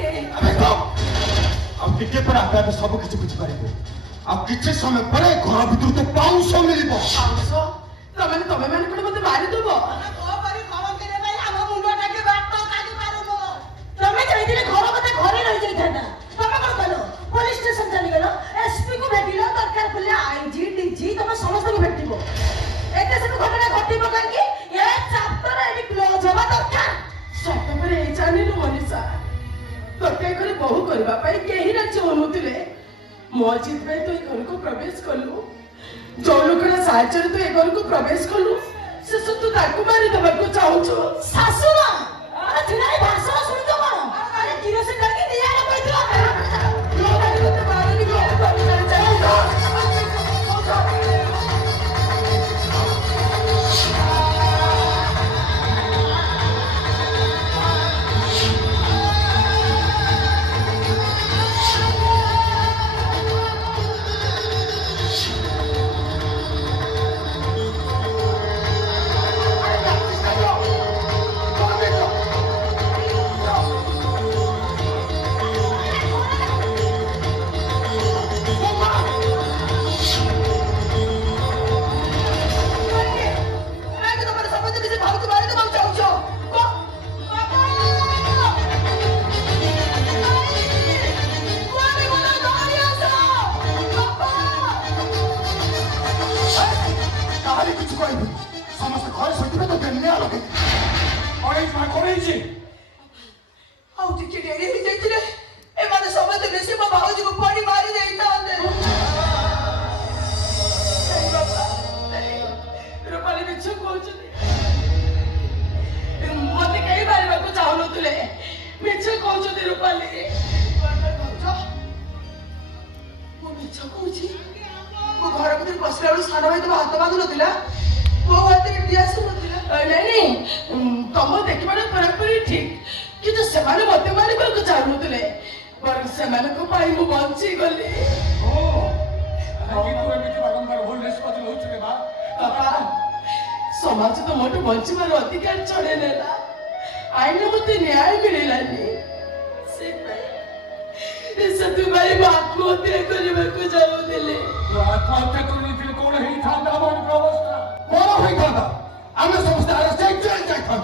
अबे तो अब टिके पर आपे आपे सब किछि बुझि पारिबो अब किछि समय परे घर भितर तो पाउस मिलिबो पाउस तमे माने कोन मते मारि दबो को करी खबर करे भाई हम मुंडा टाके बात तो काटी पारुमो तमे जाइदिले घर कथा घरे रहि जाइथाना तमे कोन कलो पुलिस स्टेशन चली गेलो एसपी को भेटिलो दरकार पले आईजी डीजी तमे समस्त को भेटिबो एते सब घटना घटिबो काकी ए चैप्टर एडी क्लोज होबा दरकार सत्य पर ए जानिलु मनीषा तते करे बहु करबा पाई केही राज्य होनुतिले मो अजित भाई तो ए घर को प्रवेश कलु जो लोकरा साहचर तो ए घर को प्रवेश कलु से सब तू ताकू मारि दबा को चाहू छो सासुमा अरे थिनाई भाषण सुनि तो कोन अरे किरोसिन करके दिया रे कहितलो लोकानी मते मारनी को प्रवेश चाहू काहली किछि कहबो समस्त घर सहित तो देनिया लगे ओए मा कोरेछि आउ टिके डेरी हो जाइतिले ए माने समस्त बेसी मो भाउजी को पड़ी मारि देइता होते रूपाली बिछु कोचनी मते कई बार को चाहलो तुले मिछु कोचनी रूपाली मो मिछु कोची मो घर भीतर पसला बेलू सारा भाई तो हाथ बांधु नथिला मो हाथ रे दिया सु नथिला नहीं तम देखबार परंपरा ठीक किंतु सेमाने मते मारि को चाहलो तुले पर सेमाने को पाई मो बंची गली ओ आगे तू एमिति बारंबार भूल निष्पत्ति होउछ रे बा पापा समाज तो मोटो बंचीबार अधिकार चढ़े नेला आईन मते न्याय मिलिलानी से तू भाई आत्महत्या करबा को जाउदिले आत्महत्या करनी कोन हेई था दामन अवस्था कोन होई था आमे समस्त आरे से चल जाई था